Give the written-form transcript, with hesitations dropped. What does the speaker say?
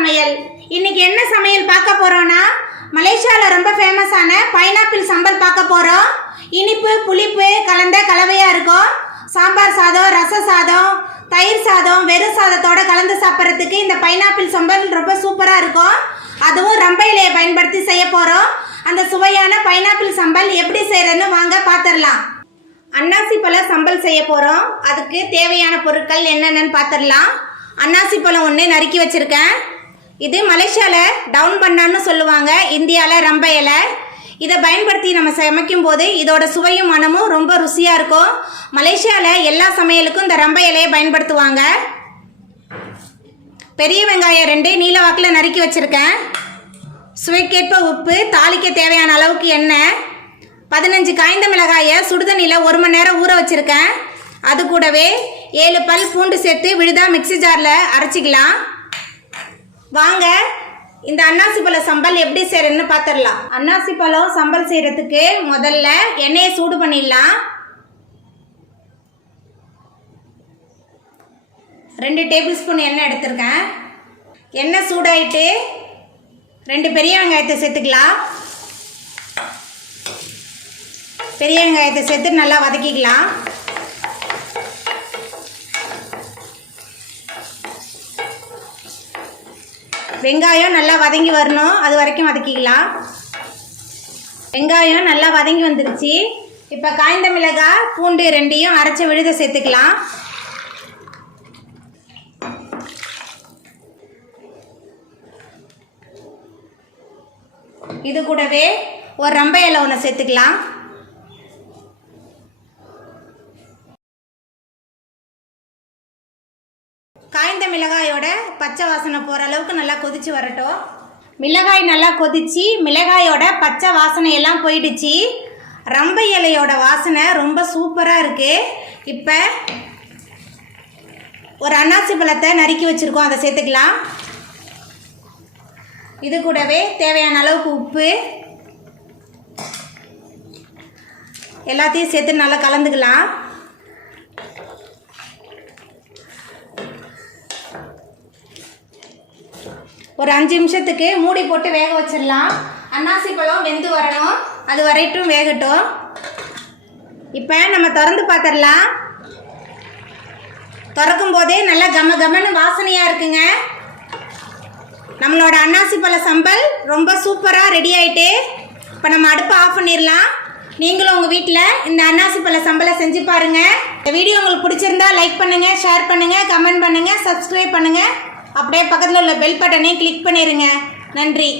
சமையல். இன்னைக்கு என்ன சமையல் பார்க்க போறோம்னா மலேசியாவில் ரொம்ப ஃபேமஸான பைனாப்பிள் சம்பல் பார்க்க போறோம். இனிப்பு புளிப்பு கலந்த கலவையா இருக்கும். சாம்பார் சாதம், ரச சாதம், தயிர் சாதம், வெறும் சாதத்தோட கலந்து சாப்பிட்றதுக்கு இந்த பைனாப்பிள் சம்பல் ரொம்ப சூப்பராக இருக்கும். அதுவும் ரம்ப இலையை பயன்படுத்தி செய்ய போகிறோம். அந்த சுவையான பைனாப்பிள் சம்பல் எப்படி செய்யறதுன்னு வாங்க பார்த்துடலாம். அன்னாசி பழ சம்பல் செய்ய போகிறோம். அதுக்கு தேவையான பொருட்கள் என்னென்னு பார்த்துடலாம். அன்னாசி பழம் ஒன்று நறுக்கி வச்சுருக்கேன். இது மலேசியாவில் டவுன் பண்ணான்னு சொல்லுவாங்க, இந்தியாவில் ரம்ப இலை. இதை பயன்படுத்தி நம்ம சமைக்கும் போது இதோட சுவையும் மனமும் ரொம்ப ருசியாக இருக்கும். மலேசியாவில் எல்லா சமையலுக்கும் இந்த ரம்ப இலையை பயன்படுத்துவாங்க. பெரிய வெங்காயம் 2 நீல வாக்கில் நறுக்கி வச்சுருக்கேன். சுவைக்கேற்ப உப்பு, தாளிக்க தேவையான அளவுக்கு எண்ணெய், 15 காய்ந்த மிளகாயை சுடுதண்ணியில் 1 மணி நேரம் ஊற வச்சுருக்கேன். அது கூடவே 7 பல் பூண்டு சேர்த்து விழுதா மிக்சி ஜாரில் அரைச்சிக்கலாம். வாங்க இந்த அன்னாசி பழ சம்பல் எப்படி செய்யறதுன்னு பார்த்துடலாம். அன்னாசி பழம் சம்பல் செய்கிறதுக்கு முதல்ல எண்ணெயை சூடு பண்ணிடலாம். 2 டேபிள் ஸ்பூன் எண்ணெய் எடுத்திருக்கேன். எண்ணெய் சூடாயிட்டு 2 பெரிய வெங்காயத்தை சேர்த்துக்கலாம். பெரிய வெங்காயத்தை சேர்த்து நல்லா வதக்கிக்கலாம். வெங்காயம் நல்லா வதங்கி வரணும், அது வரைக்கும் வதக்கிக்கலாம். வெங்காயம் நல்லா வதங்கி வந்துருச்சு. இப்போ காய்ந்த மிளகாய் பூண்டு 2ஐயும் அரைச்ச விழுதை சேர்த்துக்கலாம். இது கூடவே ஒரு ரம்ப இலை ஒன்று சேர்த்துக்கலாம். காய்ந்த மிளகாயோட பச்சை வாசனை போகிற அளவுக்கு நல்லா கொதிச்சு வரட்டும். மிளகாய் நல்லா கொதிச்சு மிளகாயோட பச்சை வாசனையெல்லாம் போயிடுச்சு. ரம்ப இலையோட வாசனை ரொம்ப சூப்பராக இருக்குது. இப்போ ஒரு அன்னாசி பழத்தை நறுக்கி வச்சுருக்கோம், அதை சேர்த்துக்கலாம். இது கூடவே தேவையான அளவுக்கு உப்பு எல்லாத்தையும் சேர்த்து நல்லா கலந்துக்கலாம். ஒரு 5 நிமிஷத்துக்கு மூடி போட்டு வேக வச்சிடலாம். அன்னாசி பழம் வெந்து வரணும், அது வரைட்டும் வேகட்டும். இப்போ நம்ம திறந்து பார்த்துடலாம். திறக்கும் போதே நல்லா கம கமன்னு வாசனையாக இருக்குங்க. நம்மளோட அன்னாசி பழ சம்பல் ரொம்ப சூப்பராக ரெடி ஆகிட்டு. இப்போ நம்ம அடுப்பை ஆஃப் பண்ணிடலாம். நீங்களும் உங்கள் வீட்டில் இந்த அன்னாசி பழ சம்பலை செஞ்சு பாருங்கள். இந்த வீடியோ உங்களுக்கு பிடிச்சிருந்தா லைக் பண்ணுங்கள், ஷேர் பண்ணுங்கள், கமெண்ட் பண்ணுங்கள், சப்ஸ்கிரைப் பண்ணுங்கள். அப்படியே பக்கத்தில் உள்ள பெல் பட்டனையும் கிளிக் பண்ணிடுங்க. நன்றி.